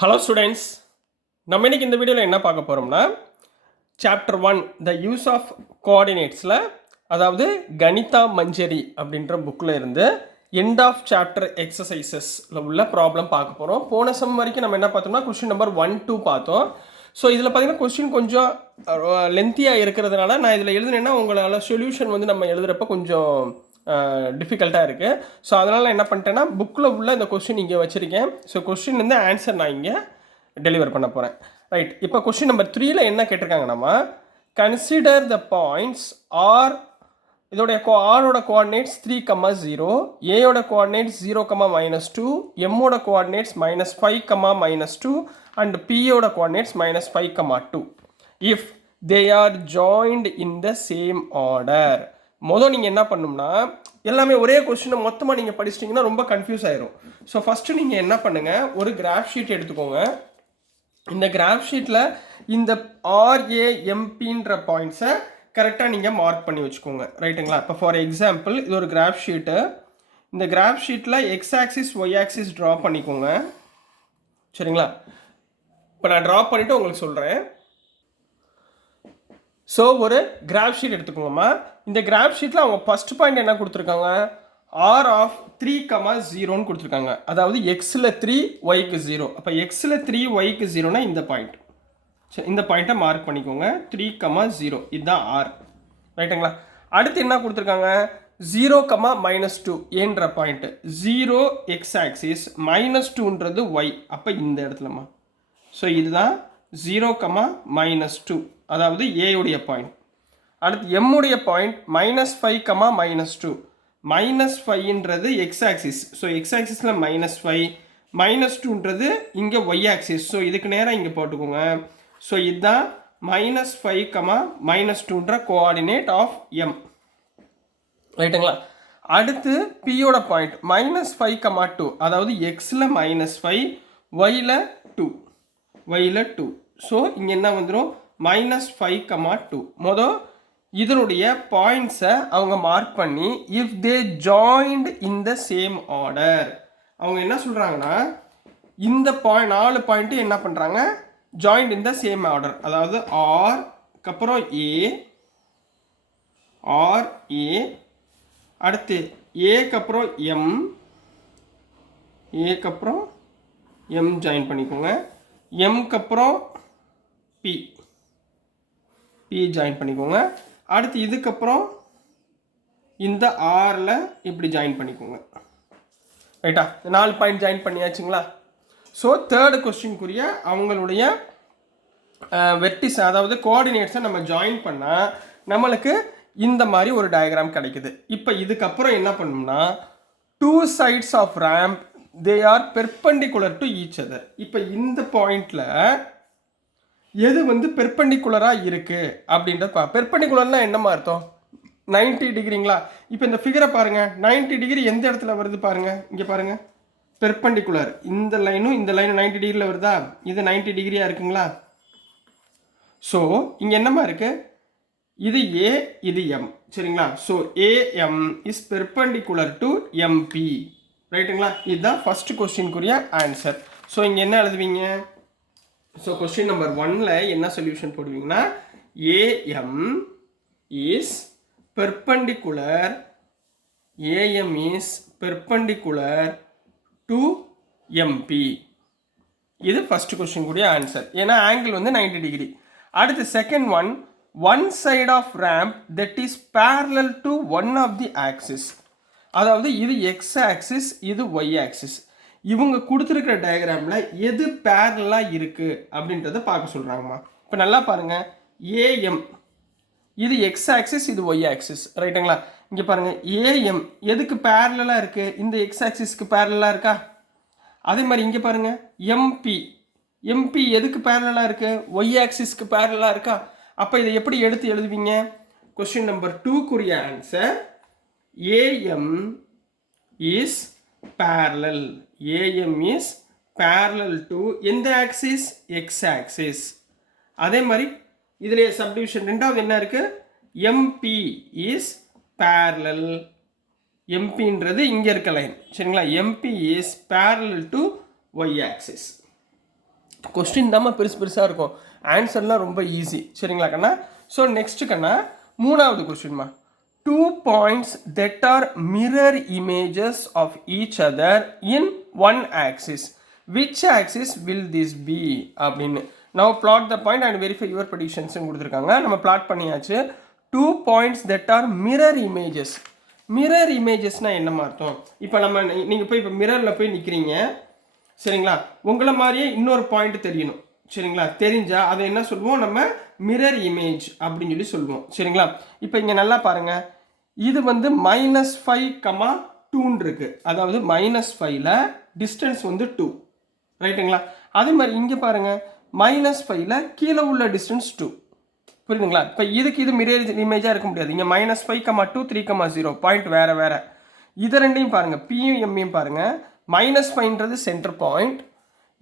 Hello students, நம்ம இன்னைக்கு இந்த வீடியோவில் என்ன பார்க்க போகிறோம்னா சாப்டர் 1 த யூஸ் ஆஃப் கோஆர்டினேட்ஸில், அதாவது கணிதா மஞ்சரி அப்படின்ற புக்கில் இருந்து எண்ட் ஆஃப் சாப்டர் எக்ஸசைசஸில் உள்ள ப்ராப்ளம் பார்க்க போகிறோம். போன சம் வரைக்கும் நம்ம என்ன பார்த்தோம்னா கொஸ்டின் நம்பர் 1, 2 பார்த்தோம். ஸோ இதில் பார்த்தீங்கன்னா கொஸ்டின் கொஞ்சம் லென்த்தியாக இருக்கிறதுனால நான் இதில் எழுதுனேன்னா உங்களால் சொல்யூஷன் வந்து நம்ம எழுதுகிறப்ப கொஞ்சம் டிஃபிகல்ட்டாக இருக்குது. ஸோ அதனால் நான் என்ன பண்ணிட்டேன்னா புக்கில் உள்ள இந்த கொஸ்டின் இங்கே வச்சுருக்கேன். ஸோ கொஸ்டின் வந்து ஆன்சர் நான் இங்கே டெலிவர் பண்ண போகிறேன். ரைட், இப்போ கொஸ்டின் நம்பர் 3ல் என்ன கேட்டிருக்காங்க, நம்ம கன்சிடர் த பாயிண்ட்ஸ் ஆர், இதோடைய ஆரோட கோஆர்டினேட்ஸ் 3,0, ஏயோட கோஆர்டினேட்ஸ் 0,-2, எம்மோட கோஆர்டினேட்ஸ் -5,-2 அண்ட் பியோட coordinates -5,2 if they are joint in the same order. மொதல் நீங்கள் என்ன பண்ணணும்னா எல்லாமே ஒரே கொஸ்டினை மொத்தமாக நீங்கள் படிச்சிட்டிங்கன்னா ரொம்ப கன்ஃபியூஸ் ஆயிரும். ஸோ ஃபஸ்ட்டு நீங்கள் என்ன பண்ணுங்கள், ஒரு கிராஃப் ஷீட் எடுத்துக்கோங்க. இந்த கிராஃப் ஷீட்டில் இந்த ஆர்ஏஎம்பின்ற பாயிண்ட்ஸை கரெக்டாக நீங்கள் மார்க் பண்ணி வச்சுக்கோங்க. ரைட்டுங்களா? இப்போ ஃபார் எக்ஸாம்பிள் இது ஒரு கிராஃப் ஷீட்டு. இந்த கிராஃப் ஷீட்டில் x axis y axis draw பண்ணிக்கோங்க. சரிங்களா? இப்போ நான் ட்ரா பண்ணிவிட்டு உங்களுக்கு சொல்கிறேன். ஸோ ஒரு கிராஃப் ஷீட் எடுத்துக்கோங்கம்மா. இந்த கிராஃப் ஷீட்டில் அவங்க ஃபஸ்ட் பாயிண்ட் என்ன கொடுத்துருக்காங்க, ஆர் ஆஃப் 3,0ன்னு கொடுத்துருக்காங்க. அதாவது எக்ஸில் 3 ஒய்க்கு 0. அப்போ எக்ஸில் 3 ஒய்க்கு 0னா இந்த பாயிண்ட். சரி, இந்த பாயிண்ட்டை மார்க் பண்ணிக்கோங்க. 3,0 இதுதான் ஆர். ரைட்டுங்களா? அடுத்து என்ன கொடுத்துருக்காங்க, 0,-2 ஏன்ற பாயிண்ட்டு. 0 எக்ஸ் ஆக்சிஸ், -2ன்றது ஒய். அப்போ இந்த இடத்துலம்மா. ஸோ இதுதான் 0,-2, அதாவது ஏயுடைய பாயிண்ட். அடுத்து எம்முடைய பாயிண்ட் -5,-2. -5ன்றது எக்ஸ் ஆக்சிஸ். ஸோ எக்ஸ் ஆக்சிஸில் -5, -2ன்றது இங்கே ஒய் ஆக்சிஸ். ஸோ இதுக்கு நேராக இங்கே போட்டுக்கோங்க. ஸோ இதுதான் -5,-2ன்ற கோஆர்டினேட் ஆஃப் எம். ரைட்டுங்களா? அடுத்து பியோட பாயிண்ட் -5,2, அதாவது எக்ஸில் -5, ஒயில் 2. ஸோ இங்கே என்ன வந்துடும், -5,2. மொதல் இதனுடைய பாயிண்ட்ஸை அவங்க மார்க் பண்ணி if they joint in the same order, அவங்க என்ன சொல்கிறாங்கன்னா இந்த பாயிண்ட் 4 பாயிண்ட்டு என்ன பண்ணுறாங்க, joint in the same order. அதாவது ஆர்க்கு அப்புறம் ஏ, அடுத்து ஏக்கு அப்புறம் எம் ஜாயின் பண்ணிக்கோங்க. எம்க்கு அப்புறம் பி ஜாயின் பண்ணிக்கோங்க. அடுத்து இதுக்கப்புறம் இந்த ஆரில் இப்படி ஜாயின் பண்ணிக்கோங்க. ரைட்டா? 4 பாயிண்ட் ஜாயின் பண்ணியாச்சுங்களா? ஸோ தேர்டு கொஸ்டின்குரிய அவங்களுடைய வெர்டிஸ், அதாவது கோஆர்டினேட்ஸை நம்ம ஜாயின் பண்ணால் நம்மளுக்கு இந்த மாதிரி ஒரு டயக்ராம் கிடைக்குது. இப்போ இதுக்கப்புறம் என்ன பண்ணணும்னா 2 sides of ramp they are perpendicular to each other. இப்போ இந்த பாயிண்டில் எது வந்து பெர்பெண்டிகுலராக இருக்குது அப்படின்றத பெர்பெண்டிகுலர்னா என்னமா அர்த்தம், 90 டிகிரிங்களா? இப்போ இந்த ஃபிகரை பாருங்கள், 90 டிகிரி எந்த இடத்துல வருது பாருங்கள். இங்கே பாருங்கள், பெர்பெண்டிகுலர் இந்த லைனும் இந்த லைனும் 90 டிகிரியில் வருதா? இது 90 டிகிரியாக இருக்குங்களா? ஸோ இங்கே என்னமா இருக்குது, இது ஏ, இது எம். சரிங்களா? So AM is perpendicular to MP. ரைட்டுங்களா? இதுதான் ஃபர்ஸ்ட் கொஸ்டின்குரிய ஆன்சர். ஸோ இங்கே என்ன எழுதுவீங்க, ஸோ கொஸ்டின் நம்பர் 1ல் என்ன சொல்யூஷன் போடுவீங்கன்னா AM is perpendicular, AM is perpendicular to MB. இது ஃபர்ஸ்ட் கொஸ்டின் கூடிய ஆன்சர், ஏன்னா ஆங்கிள் வந்து 90 டிகிரி. அடுத்து second one side of ramp that is parallel to one of the axis. அதாவது இது எக்ஸ் ஆக்சிஸ், இது ஒய் ஆக்சிஸ். இவங்க கொடுத்துருக்கிற டயக்ராமில் எது பேரலாக இருக்குது அப்படின்றத பார்க்க சொல்கிறாங்கம்மா. இப்போ நல்லா பாருங்கள், ஏஎம் இது எக்ஸ் ஆக்சிஸ், இது ஒய் ஆக்சிஸ். ரைட்டுங்களா? இங்கே பாருங்கள், ஏஎம் எதுக்கு பேரலாக இருக்குது, இந்த எக்ஸ் ஆக்சிஸ்க்கு பேரலாக இருக்கா? அதே மாதிரி இங்கே பாருங்கள், எம்பி எதுக்கு பேரலாக இருக்குது, ஒய் ஆக்சிஸ்க்கு பேரலாக இருக்கா? அப்போ இதை எப்படி எடுத்து எழுதுவீங்க, கொஸ்டின் நம்பர் 2க்குரிய answer AM is parallel. AM is parallel to எந்த ஆக்சிஸ், எக்ஸ் ஆக்சிஸ். அதே மாதிரி இதிலே சப்டிவிஷன் ரெண்டாவது என்ன இருக்குது, MP is parallel. MPன்றது இங்கே இருக்க லைன். சரிங்களா? MP is parallel to y axis. Question தான் பெருசாக இருக்கும், ஆன்சர்லாம் ரொம்ப ஈஸி. சரிங்களா கண்ணா? ஸோ நெக்ஸ்ட் கண்ணா, மூணாவது கொஸ்டின்மா. 2 points that are mirror images of each other in one axis. Which axis will this be? அப்படின்னு now plot the point and verify your predictions கொடுத்துருக்காங்க. நம்ம plot பண்ணியாச்சு. 2 points that are mirror images. mirror imagesனா என்ன அர்த்தம்? இப்போ நம்ம நீங்கள் போய் இப்போ மிரரில் போய் நிற்கிறீங்க, சரிங்களா? உங்களை மாதிரியே இன்னொரு பாயிண்ட் தெரியணும், சரிங்களா? தெரிஞ்சால் அதை என்ன சொல்லுவோம், நம்ம மிரர் இமேஜ் அப்படின்னு சொல்லி சொல்லுவோம். சரிங்களா? இப்போ இங்கே நல்லா பாருங்கள், இது வந்து -5,2 இருக்கு. அதாவது -5ல் டிஸ்டன்ஸ் வந்து 2, ரைட்டுங்களா? அதே மாதிரி இங்கே பாருங்கள், -5ல் கீழே உள்ள டிஸ்டன்ஸ் 2. புரியுதுங்களா? இப்போ இதுக்கு இது மிரர் இமேஜாக இருக்க முடியாது. இங்கே -5,2 3,0 பாயிண்ட் வேறு வேறு. இதை ரெண்டையும் பாருங்கள், பியும் எம்மையும் பாருங்கள். -5ன்றது சென்டர் பாயிண்ட்,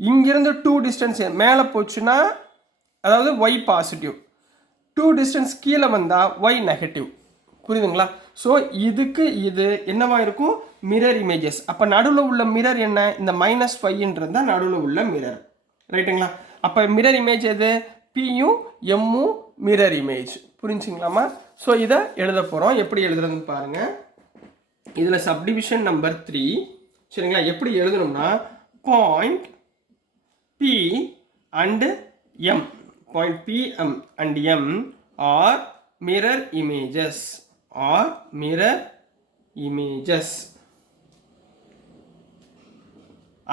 இங்கிருந்து 2 டிஸ்டன்ஸ் மேலே போச்சுன்னா அதாவது y பாசிட்டிவ், 2 டிஸ்டன்ஸ் கீழே வந்தால் y நெகட்டிவ். புரியுதுங்களா? ஸோ இதுக்கு இது என்னவா இருக்கும், மிரர் இமேஜஸ். அப்போ நடுவில் உள்ள மிரர் என்ன, இந்த -5ன்றது தான் நடுவில் உள்ள மிரர், ரைட்டுங்களா? அப்போ மிரர் இமேஜ் எது, பியும் எம்மும் மிரர் இமேஜ். புரிஞ்சுங்களாமா? ஸோ இதை எழுத போகிறோம். எப்படி எழுதுறதுன்னு பாருங்கள். இதில் சப்டிவிஷன் நம்பர் 3, சரிங்களா? எப்படி எழுதணும்னா, point P and M, point P and M are mirror images,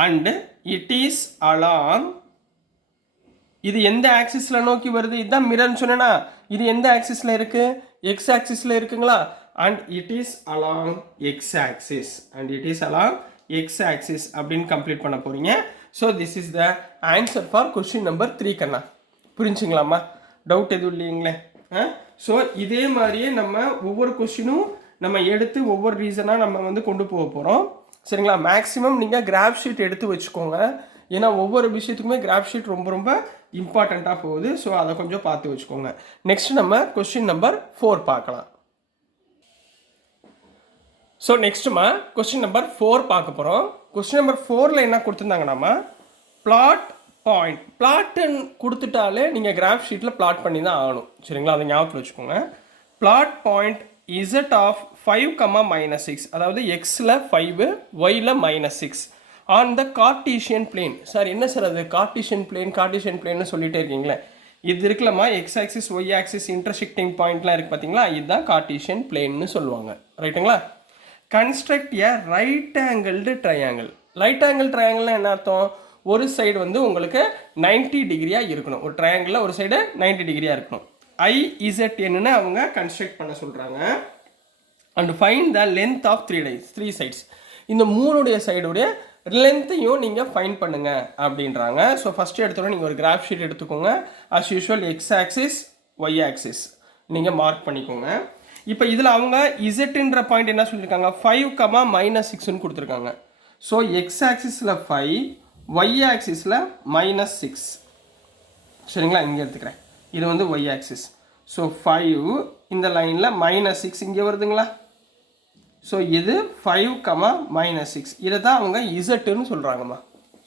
and it is along, இது எந்த ஆக்சிஸ்ல நோக்கி வருது, இதுதான் மிரர்னு சொன்னா, இது எந்த ஆக்சிஸ்ல இருக்கு, எக்ஸ் ஆக்சிஸ்ல இருக்குங்களா? and it is along x axis, அப்படின்னு கம்ப்ளீட் பண்ண போறீங்க. So this is the answer for question number 3 கண்ணா. புரிஞ்சுங்களாம்மா? டவுட் எதுவும் இல்லைங்களே? ஸோ இதே மாதிரியே நம்ம ஒவ்வொரு கொஸ்டினும் நம்ம எடுத்து ஒவ்வொரு ரீசனாக நம்ம வந்து கொண்டு போக போகிறோம். சரிங்களா? மேக்ஸிமம் நீங்கள் கிராஃப் ஷீட் எடுத்து வச்சுக்கோங்க. ஏன்னா ஒவ்வொரு விஷயத்துக்குமே கிராஃப் ஷீட் ரொம்ப ரொம்ப இம்பார்ட்டண்ட்டாக போகுது. ஸோ அதை கொஞ்சம் பார்த்து வச்சுக்கோங்க. நெக்ஸ்ட் நம்ம கொஸ்டின் நம்பர் 4 பார்க்கலாம். ஸோ நெக்ஸ்ட்டுமா கொஸ்டின் நம்பர் 4 பார்க்க போகிறோம். கொஸ்டின் நம்பர் 4ல் என்ன கொடுத்துருந்தாங்கன்னாமா, பிளாட் பாயிண்ட். பிளாட்டுன்னு கொடுத்துட்டாலே நீங்கள் கிராஃப் ஷீட்டில் பிளாட் பண்ணி தான் ஆகணும். சரிங்களா? அதை ஞாபகத்தில் வச்சுக்கோங்க. பிளாட் பாயிண்ட் Z ஆஃப் 5, -6, அதாவது எக்ஸில் 5, ஒயில் -6 on the cartesian plane. Sir என்ன சார் அது கார்டீஷியன் பிளேன்னு சொல்லிட்டே இருக்கீங்களே. இது இருக்குல்லம்மா, x axis y axis intersecting பாயிண்ட்லாம் இருக்குது பார்த்தீங்களா, இதுதான் கார்டீஷியன் பிளேன்னு சொல்லுவாங்க, ரைட்டுங்களா? Construct a right angled triangle. Right angle ட்ரையாங்கிள்னா என்ன அர்த்தம், ஒரு சைடு வந்து உங்களுக்கு 90 டிகிரியாக இருக்கணும். ஒரு ட்ரையாங்கிளில் ஒரு சைடு 90 டிகிரியாக இருக்கணும். IZNன்னு அவங்க கன்ஸ்ட்ரக்ட் பண்ண சொல்கிறாங்க. And find the length of 3 sides. இந்த 3 சைடுடைய லென்த்தையும் நீங்கள் ஃபைன் பண்ணுங்க அப்படின்றாங்க. ஸோ ஃபஸ்ட்டு எடுத்தோடனே நீங்கள் ஒரு கிராஃப் ஷீட் எடுத்துக்கோங்க. As usual x axis y axis நீங்கள் மார்க் பண்ணிக்கோங்க. இப்போ இதில் அவங்க இசட்டுன்ற பாயிண்ட் என்ன சொல்லியிருக்காங்க, 5, -6ன்னு கொடுத்துருக்காங்க. ஸோ எக்ஸ் ஆக்சிஸில் 5, ஒய் ஆக்சிஸில் -6. சரிங்களா? இங்கே எடுத்துக்கிறேன். இது வந்து ஒய் ஆக்சிஸ். ஸோ 5 இந்த லைனில் -6 இங்கே வருதுங்களா? ஸோ இது 5, -6. இதை தான் அவங்க இசட்டுன்னு சொல்கிறாங்கம்மா.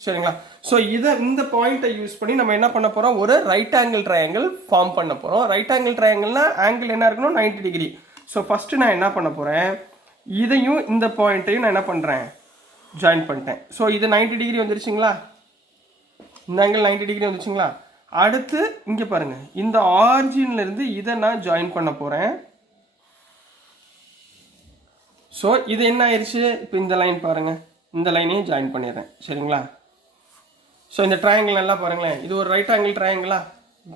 சரிங்களா? ஸோ இந்த பாயிண்ட்டை யூஸ் பண்ணி நம்ம என்ன பண்ண போகிறோம், ஒரு ரைட் ஆங்கிள் ட்ரையாங்கிள் ஃபார்ம் பண்ண போகிறோம். ரைட் ஆங்கிள் ட்ரையாங்கிள்னா ஆங்கிள் என்ன இருக்கணும், 90 டிகிரி. ஸோ ஃபஸ்ட்டு நான் என்ன பண்ண போகிறேன், இதையும் இந்த பாயிண்ட்டையும் நான் என்ன பண்ணுறேன், ஜாயின் பண்ணிட்டேன். ஸோ இது 90 டிகிரி வந்துருச்சுங்களா, இந்த ஆங்கிள் 90 டிகிரி வந்துருச்சுங்களா? அடுத்து இங்கே பாருங்கள், இந்த ஆரிஜின்லேருந்து இதை நான் ஜாயின் பண்ண போகிறேன். ஸோ இது என்ன ஆயிடுச்சு, இப்போ இந்த லைன் பாருங்கள், இந்த லைனையும் ஜாயின் பண்ணிடுறேன். சரிங்களா? ஸோ இந்த ட்ரையாங்கிள் நல்லா பாருங்களேன், இது ஒரு ரைட் ஆங்கிள் ட்ரையாங்கிளா,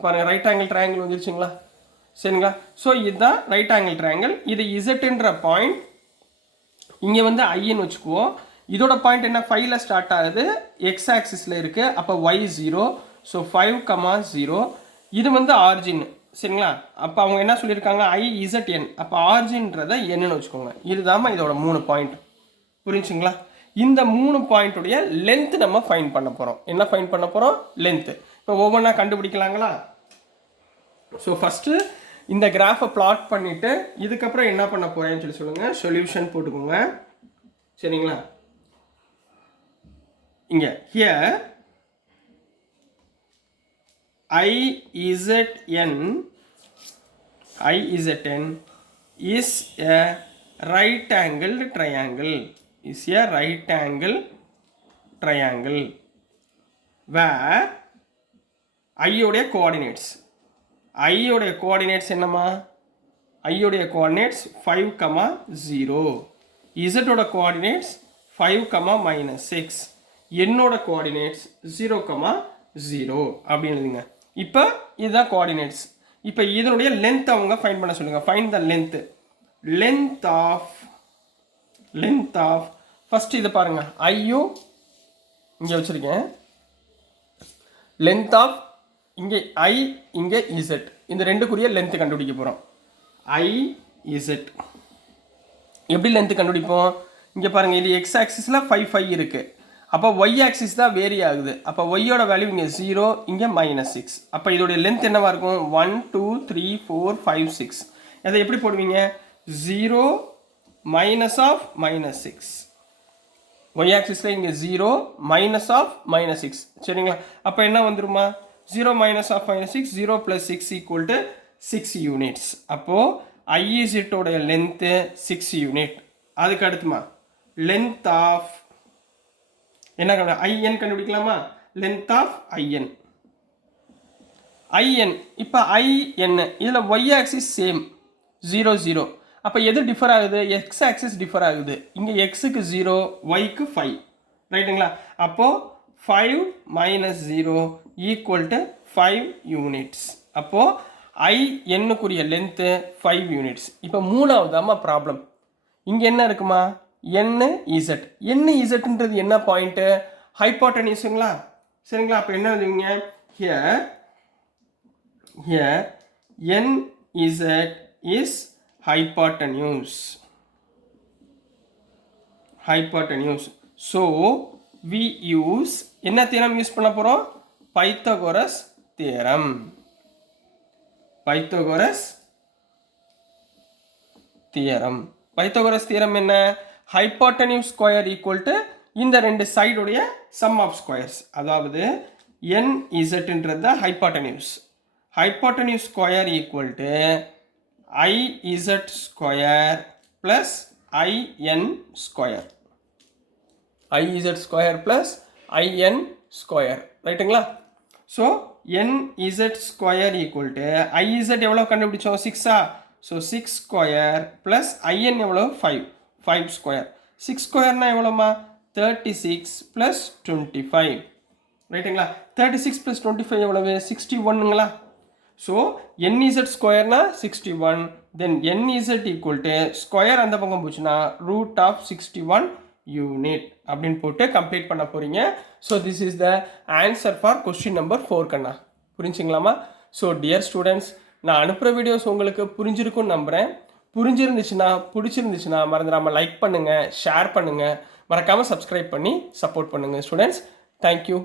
பாருங்கள் ரைட் ஆங்கிள் ட்ரையாங்கிள் வந்துருச்சுங்களா? சரிங்களா? ஸோ இதுதான் ரைட் ஆங்கிள் ட்ரையாங்கிள். இது இசட்டுன்ற பாயிண்ட், இங்கே வந்து ஐன்னு வச்சுக்குவோம். இதோட பாயிண்ட் என்ன, 5ல் ஸ்டார்ட் ஆகுது, எக்ஸ் ஆக்சிஸில் இருக்குது, அப்போ y 0. ஸோ 5, 0. இது வந்து ஆர்ஜின். சரிங்களா? அப்போ அவங்க என்ன சொல்லியிருக்காங்க, IZN. அப்போ ஆர்ஜின்றதை என்னன்னு வச்சுக்கோங்க. இதுதாம்மா இதோட 3 பாயிண்ட். புரிஞ்சுங்களா? இந்த 3 பாயிண்ட்டுடைய லென்த் நம்ம ஃபைன் பண்ண போகிறோம். என்ன ஃபைன் பண்ண போகிறோம், லென்த்து. இப்போ ஒவ்வொன்றா கண்டுபிடிக்கலாங்களா? ஸோ ஃபஸ்ட்டு இந்த கிராஃபை பிளாட் பண்ணிவிட்டு இதுக்கப்புறம் என்ன பண்ண போகிறேன்னு சொல்லி சொல்லுங்கள். சொல்யூஷன் போட்டுக்கோங்க. சரிங்களா? இங்கே here IZN is a right angled triangle. Is a right angle triangle where I உடைய coordinates. I உடைய coordinates என்னமா? I உடைய coordinates 5, 0. Z உடைய coordinates 5, -6. என்னோட coordinates 0, 0 அப்படின்னு எழுதுங்க. இப்போ இதுதான் coordinates. இப்போ இதனுடைய length அவங்க ஃபைண்ட் பண்ண சொல்லுங்க. Find the length. Length of first இதை பாருங்க. ஐயும் இங்கே வச்சிருக்கேன். length of இங்கே I இங்கே Z இந்த ரெண்டுக்குரிய லென்த் கண்டுபிடிக்க போகிறோம். IZ எப்படி லென்த் கண்டுபிடிப்போம்? இங்கே பாருங்கள், இது எக்ஸ் ஆக்சிஸில் 5, 5 இருக்குது. அப்போ ஒய் ஆக்சிஸ் தான் வேரி ஆகுது. அப்போ ஒய்யோட வேல்யூ இங்கே 0, இங்கே -6. அப்போ இதோடைய லென்த் என்னவாக இருக்கும்? 1, 2, 3, 4, 5, 6. அதை எப்படி போடுவீங்க? 0 -6. ஒய் ஆக்சிஸில் இங்கே 0 -6. சரிங்களா? அப்போ என்ன வந்துருமா? 0 -6, 0 + 6 = 6 யூனிட்ஸ். அப்போது IZ-ஓடைய லென்த்து 6 யூனிட். அதுக்கு அடுத்துமா லென்த் ஆஃப் என்ன IN கண்டுபிடிக்கலாமா? Length of IN. இப்போ IN இதில் ஒய் ஆக்சிஸ் சேம் 0, 0. அப்போ எது டிஃபர் ஆகுது? எக்ஸ் ஆக்சிஸ் டிஃபர் ஆகுது. இங்கே எக்ஸுக்கு 0, ஒய்க்கு 5. ரைட்டுங்களா? அப்போது 5 - 0 = 5 யூனிட்ஸ். அப்போது IN-க்குரிய லென்த்து 5 யூனிட்ஸ். இப்போ மூணாவதாம்மா ப்ராப்ளம். இங்கே என்ன இருக்குமா? NZ. NZன்றது என்ன பாயிண்ட்டு? ஹைப்போட்டனியூஸுங்களா? சரிங்களா? அப்போ என்ன எழுதுவீங்க? Here NZ is hypotenuse. So we use என்ன தியரம் யூஸ் பண்ண போகிறோம்? Pythagoras theorem. பைத்தகோரஸ் தியரம் என்ன? ஹைப்போட்டனியூஸ் ஸ்கொயர் ஈக்குவல் இந்த ரெண்டு சைடுடைய சம் ஆஃப் ஸ்கொயர்ஸ். அதாவது NZன்றது தான் hypotenuse. Hypotenuse square equal IZ square plus IN square. IZ square plus IN square. ரைட்டுங்களா? So NZ square equal IZ எவ்வளோ கண்டுபிடிச்சோம்? 6. ஸோ 6 ஸ்கொயர் ப்ளஸ் IN எவ்வளோ? 5 ஸ்கொயர். 6 ஸ்கொயர்னா எவ்வளோமா? 36 + 25. ரைட்டுங்களா? 36 + 25 எவ்வளவு? 61ங்களா? ஸோ NZ ஸ்கொயர்னா 61. தென் NZ ஈக்குவல் ஸ்கொயர் அந்த பக்கம் போச்சுன்னா √61 யூனிட் அப்படின்னு போட்டு கம்ப்ளீட் பண்ண போகிறீங்க. So this is the answer for question number 4 கண்ணா. புரிஞ்சுங்களாமா? ஸோ டியர் ஸ்டூடெண்ட்ஸ், நான் அனுப்புகிற வீடியோஸ் உங்களுக்கு புரிஞ்சிருக்குன்னு நம்புகிறேன். பிடிச்சிருந்துச்சுன்னா மறந்துடாமல் லைக் பண்ணுங்கள், ஷேர் பண்ணுங்கள், மறக்காமல் சப்ஸ்கிரைப் பண்ணி சப்போர்ட் பண்ணுங்கள் ஸ்டூடெண்ட்ஸ். தேங்க்யூ.